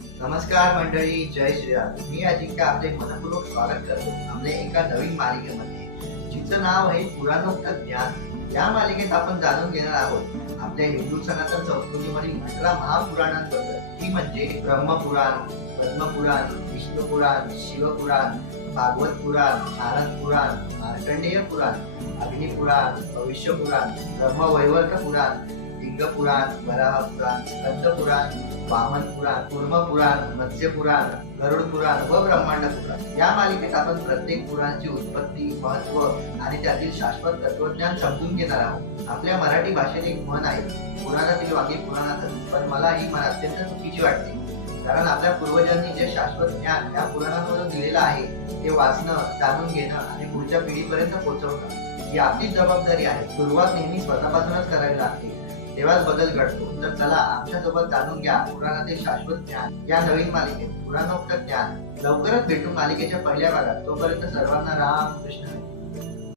नमस्कार मंडळी जय श्रीराम. मी अजिंक्य आपले मनपूर्वक स्वागत करतो. आपल्या एका नवीन मालिकेमध्ये. जिचं नाव आहे पुराणोक्त ज्ञान. या मालिकेत आपण जाणून घेणार आहोत आपल्या हिंदू सनातन संस्कृतीमधील अठरा महापुराणांबद्दल. ती म्हणजे ब्रह्मपुराण पद्मपुराण विष्णुपुराण शिवपुराण भागवत पुराण नारद पुराण मार्कंडेय पुराण अग्निपुराण भविष्य पुराण ब्रह्मवैवर्त पुराण लिंग पुराण वराह पुराण स्कंद पुराण वामन पुराण कूर्म पुराण मत्स्य पुराण गरुड पुराण व ब्रह्मांड पुराण या मालिकेत आपण प्रत्येक पुराणाची उत्पत्ती महत्त्व आणि त्यातील शाश्वत तत्वज्ञान समजून घेणार आहोत. आपल्या मराठी भाषेत एक म्हण आहे पुराणातील वागे पुराणात पण मला ही म्हण अत्यंत चुकीची वाटते. कारण आपल्या पूर्वजांनी जे शाश्वत ज्ञान या पुराणामधून दिलेलं आहे ते वाचणं जाणून घेणं आणि पुढच्या पिढीपर्यंत पोहोचवणं ही आपलीच जबाबदारी आहे. सुरुवात नेहमी स्वतःपासूनच करावी लागते. तेव्हाच बदल घडतो. तर चला आमच्यासोबत जाणून घ्या पुराणातील शाश्वत ज्ञान. या नवीन मालिकेत पुराणोक्त ज्ञान लवकरच भेटू मालिकेच्या पहिल्या भागात. तोपर्यंत सर्वांना राम कृष्ण